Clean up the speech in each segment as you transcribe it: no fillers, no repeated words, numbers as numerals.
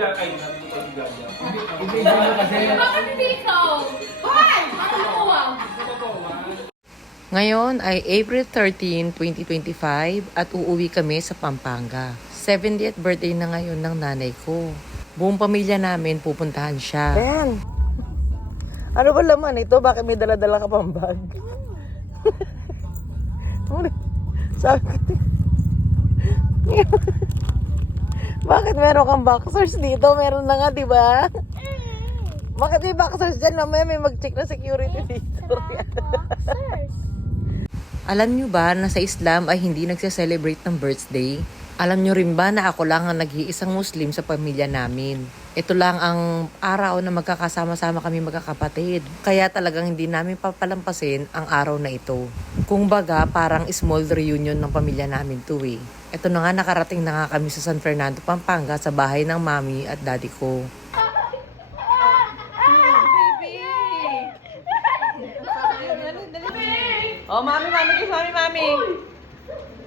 dyan. Ay, sabi ko si Gaga. Ibigay mo kasi. Bakit hindi ikaw? Hoy! Matutuwa! Ngayon ay April 13, 2025 at uuwi kami sa Pampanga. 70th birthday na ngayon ng nanay ko. Buong pamilya namin pupuntahan siya. Ayan. Ano ba laman ito? Bakit may dala-dala ka pang bag? Sabi ko, bakit meron kang boxers dito? Meron na nga, di ba? Bakit may boxers dyan? Mamaya may mag-check na security dito. Alam nyo ba na sa Islam ay hindi nagse-celebrate ng birthday? Alam nyo rin ba na ako lang ang nag-iisang Muslim sa pamilya namin? Ito lang ang araw na magkakasama-sama kami magkakapatid. Kaya talagang hindi namin papalampasin ang araw na ito. Kung baga, parang small reunion ng pamilya namin to eh. Ito na nga, nakarating na nga kami sa San Fernando, Pampanga sa bahay ng mami at daddy ko. Oh, mami, kiss mami.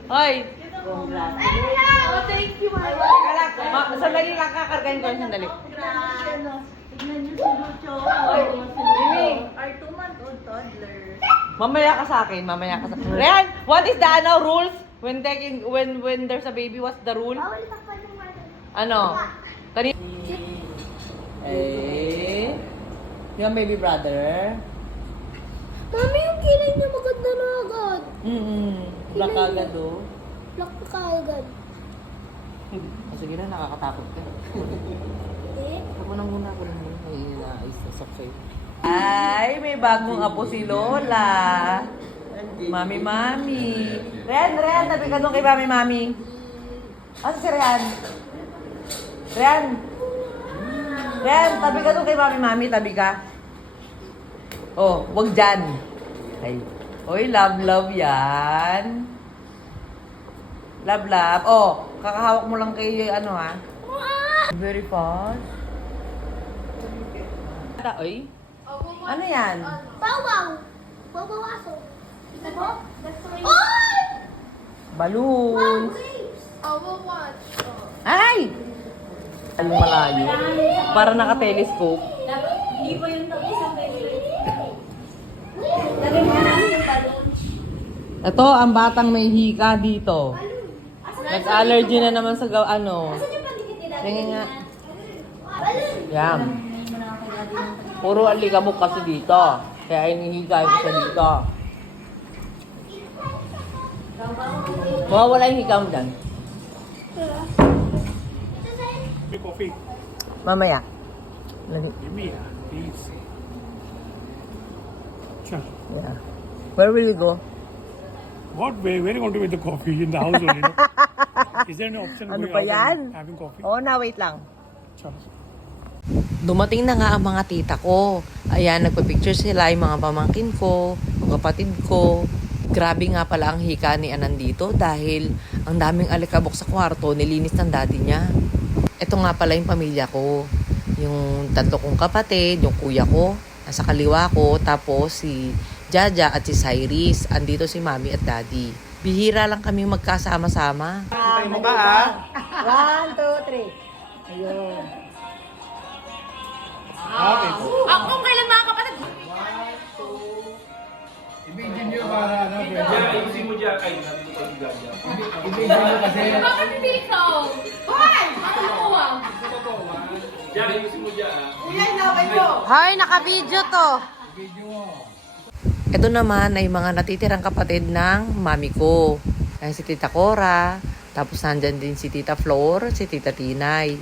Hoy. Oh, thank you, my Sandali lang, kakargahin ko. Sandali. Tignan niyo si Lucho. Mimi. Our 2-month-old toddler. Mamaya ka sa akin. Ryan, what is the rules? When there's a baby, what's the rule? Bawal takpan ng mother. Ano? Yung baby brother? Mami, yung kilay niya maganda na agad. Black agad oh. Black na kaagad. Sige na, nakakatakot ka. Eh? Ako na muna. May naisasok sa'yo. Ay, may bagong apo si Lola. Mami. Rian, tabi ka doon kay Mami. Asa si Rian? Rian, tabi ka doon kay Mami, tabi ka. Oh, wag dyan. Ay. Oy, love yan. Love. Oh, kakahawak mo lang kay ano ha. Very fast. Oy. Ano yan? Bawaw! Bawawaso. Ito po? Oy! Balloon. Watch. Ay! Ang malayo. Para naka-telescope. Hindi pa yung isang lagay mo namin yung balloon. Ito, ang batang may hika dito. Nag-allergy na naman sa ano. Saan yung pandikit nila? Tingin nga. Balloon! Yan. Puro alikabok kasi dito. Kaya hinihika ko siya dito. Mawawala yung hika mo dyan. Coffee. Mamaya. Give me that, please. Sure. Yeah. Where will we go? What way? Where are you going to with the coffee? In the house only, no? Is there any option Ano going pa out yan? and having coffee? Oo na, wait lang. Sure. Dumating na nga ang mga tita ko. Ayan, nagpa-picture sila, yung mga pamangkin ko, mga kapatid ko. Grabe nga pala ang hika ni Anan dito dahil ang daming alikabok sa kwarto, nilinis ng daddy niya. Ito nga pala yung pamilya ko. Yung tatlo kong kapatid, yung kuya ko, nasa kaliwa ko, tapos si Jaja at si Cyrus. Andito si mami at daddy. Bihira lang kami magkasama-sama. Tayo mo ka, ha? 1, 2, 3. Ayun. Okay. Kung kailan mga kapatid? Ibigay niyo para ano. Diyan, ayusin mo dyan. Ay, sabi ko si Gaga. Ibigay mo kasi. Bakit hindi ikaw? Hoy! Matutuwa! Diyan, ayusin mo dyan, ha? Hoy, naka-video to. Ibigay mo. Ito naman ay mga natitirang kapatid ng mami ko. Ayan si Tita Cora, tapos nandyan din si Tita Flor, si Tita Tinay.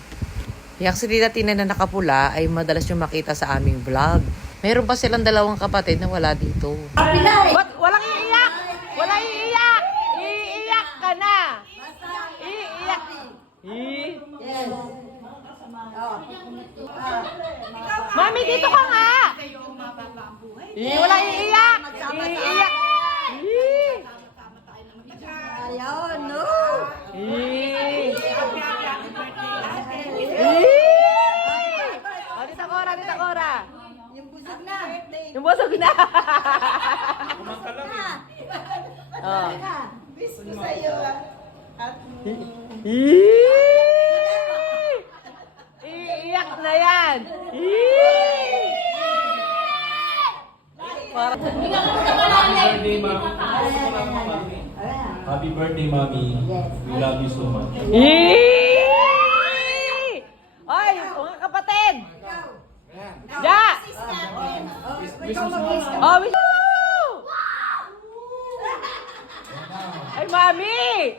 Yang si Tita Tinay na nakapula ay madalas yung makita sa aming vlog. Meron pa silang dalawang kapatid na wala dito. Walang iiyak! Walang iiyak! Iiyak ka na! Iiyak! Mami, dito ka nga! Walang iiyak! Iiyak! Ayaw, no! Oh, Tita Cora! Yung busog na. Yung busog na! Kumanta lang, eh. Oh. Miss ko sa'yo. At Iiyak! birthday, ma'am. Happy birthday, mommy. We love you so much. Yee! Oy, mga kapatid! Ja! Oh, wish Ay, mami!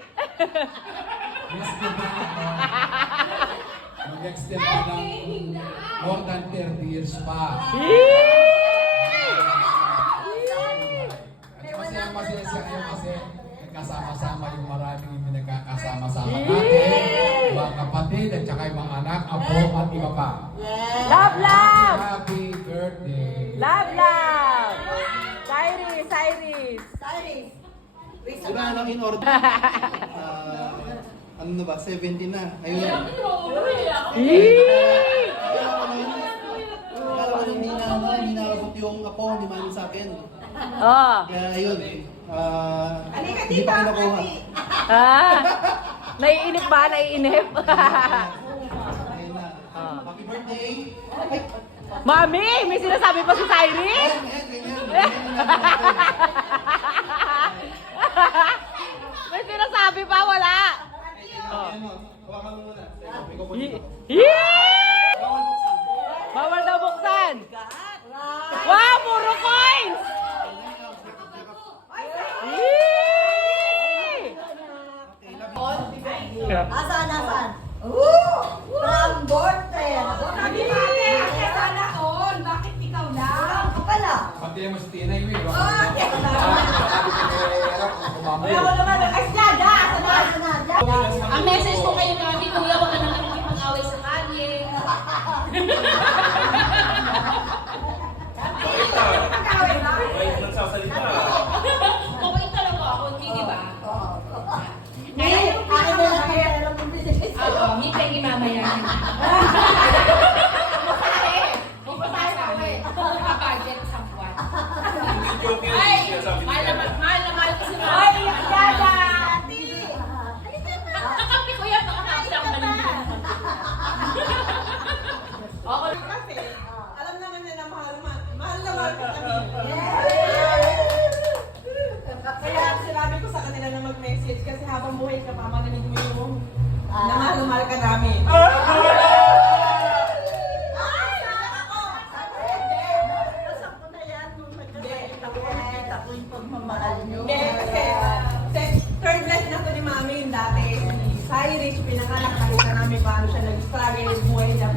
Mag-extend pa ng more than 30 years pa. At masaya siya ngayon kasi nagkasama-sama yung maraming yung nagkakasama-sama natin. Mga kapatid at saka yung mga anak, apo at iba pa. Love, love! Happy birthday! Love, love! Cyrus, Cyrus! Diba, ano, in order? Ano na ba? 70 na. Ayun. Akala ko hindi na abot yung apo ni Mami sa akin. Oh. Kaya ayun. Hindi pa kinukuha. Ah. Naiinip ba? Naiinip? Ayun na. Happy birthday! Mami, may sinasabi pa si Cyrus? May sinasabi pa, wala. Hawakan mo muna. Yee! Bawal daw buksan. Wow, puro coins! Yee! Asan? From birthday. Sana all. Bakit ikaw lang? Ako pala. Pati yung mas tinay mo eh. Ang message ko kayo mami, kuya, huwag ka na lang makipag-away sa kalye. Ay, nagsasalita. Okay talaga ako, hindi di ba? Akin na lang pero pabilis. Oo, may pengi mamaya. Mapasahe sa ako eh. Nakabudget sa buwan. Ay, mahal na mahal ko si mami. Ay, yada! Kakampi ko yan, baka nakasya ang malimit. Okay. Kasi, alam naman niya na mahal na mahal ko kami. Kaya sinabi ko sa kanila na mag-message kasi habang buhay ka pa, marinig mo yung na mahal na mahal ka namin. Hindi, kasi third life na to ni Mami yung dati. Si Cyrus, pinanganak, nakita namin paano siya nag-struggle yung buhay niya.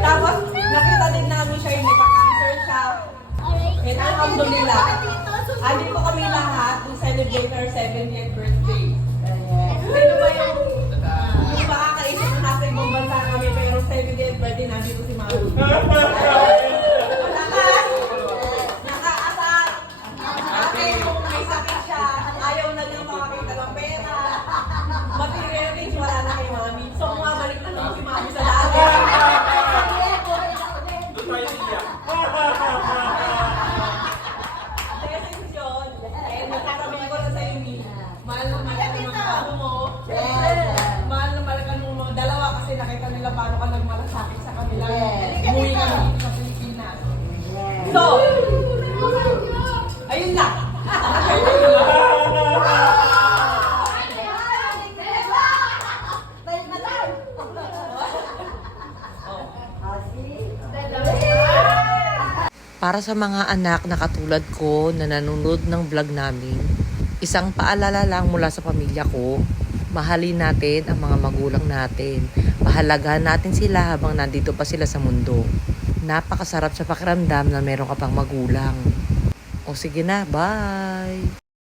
Tapos, nakita din namin siya yung nagka-cancer siya. And alhamdulillah, andin po kami lahat to celebrate our 70th birthday. Sino ba yung makakaisip na nasa ibang bansa kami pero 70th birthday nandito si Mami. Nakaasar. Dati kung may sakit siya, ayaw na niyang makakita ng pera. Material things wala na kay Mami. So, bumabalik na lang si Mami sa dati. Doon tayo siya. Desisyon. Eh, nagsasabihin ko na sa'yo, Mi. Mahal na mahal ka ng mga ano mo. Mahal na mahal ka nung mga dalawa kasi nakita nila paano ka nagmalasakit sa kanila. Umuwi kami dito sa Pilipinas. So, ayun lang. Para sa mga anak na katulad ko na nanonood ng vlog namin, isang paalala lang mula sa pamilya ko, mahalin natin ang mga magulang natin. Pahalagahan natin sila habang nandito pa sila sa mundo. Napakasarap sa pakiramdam na meron ka pang magulang. O sige na, bye!